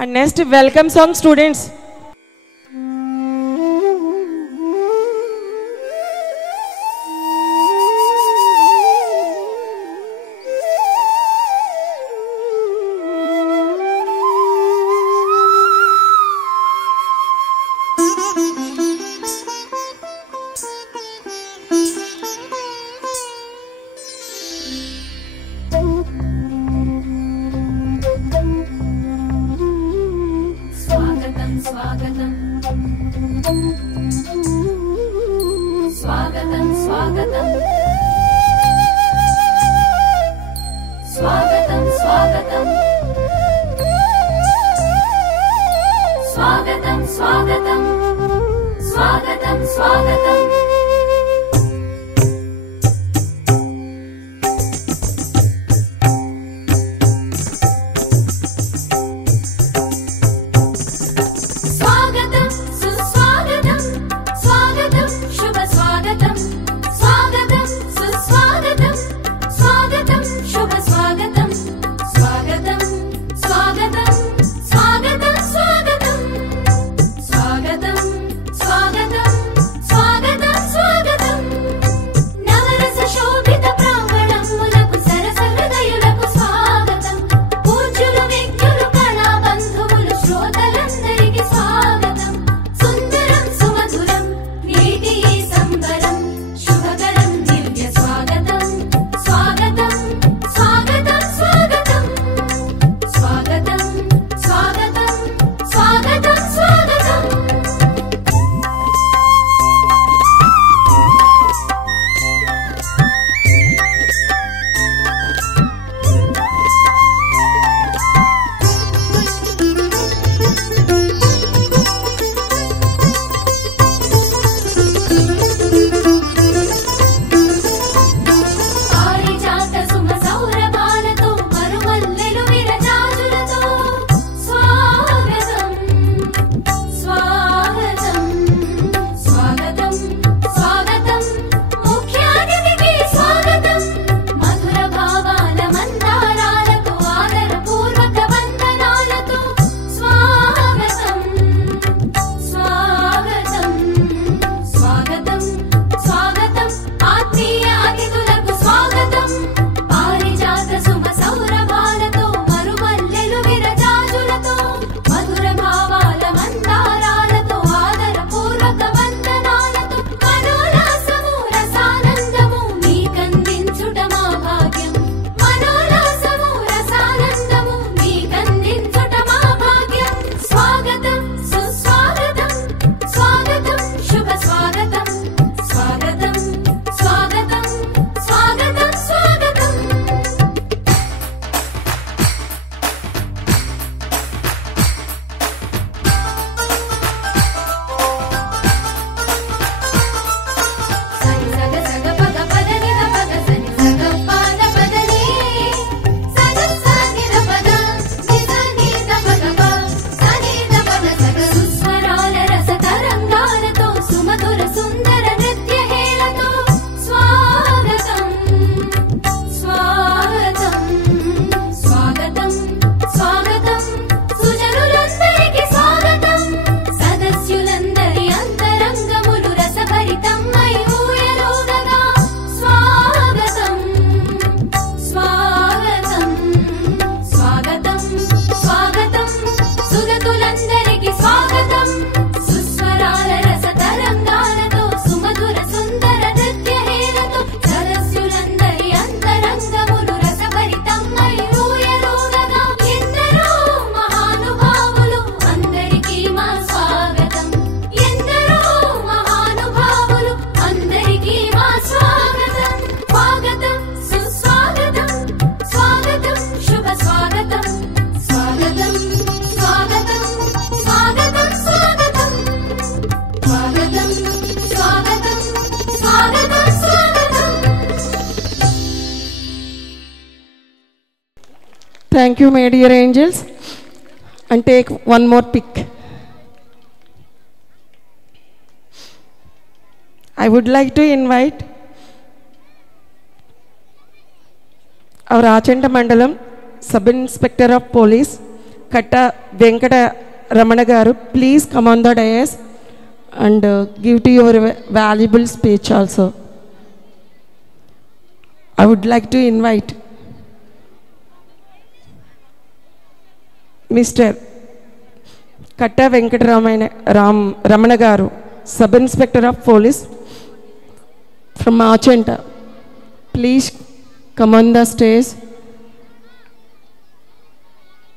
And next, welcome song, students. Thank you, my dear angels. And take one more pic. I would like to invite our Achanta Mandalam Sub Inspector of Police, Katta Venkata Ramana garu, please come on the dais and give to your valuable speech also. I would like to invite Mr. Katta Venkata Ramana garu, Sub Inspector of Police from Marchanta. Please come on the stage.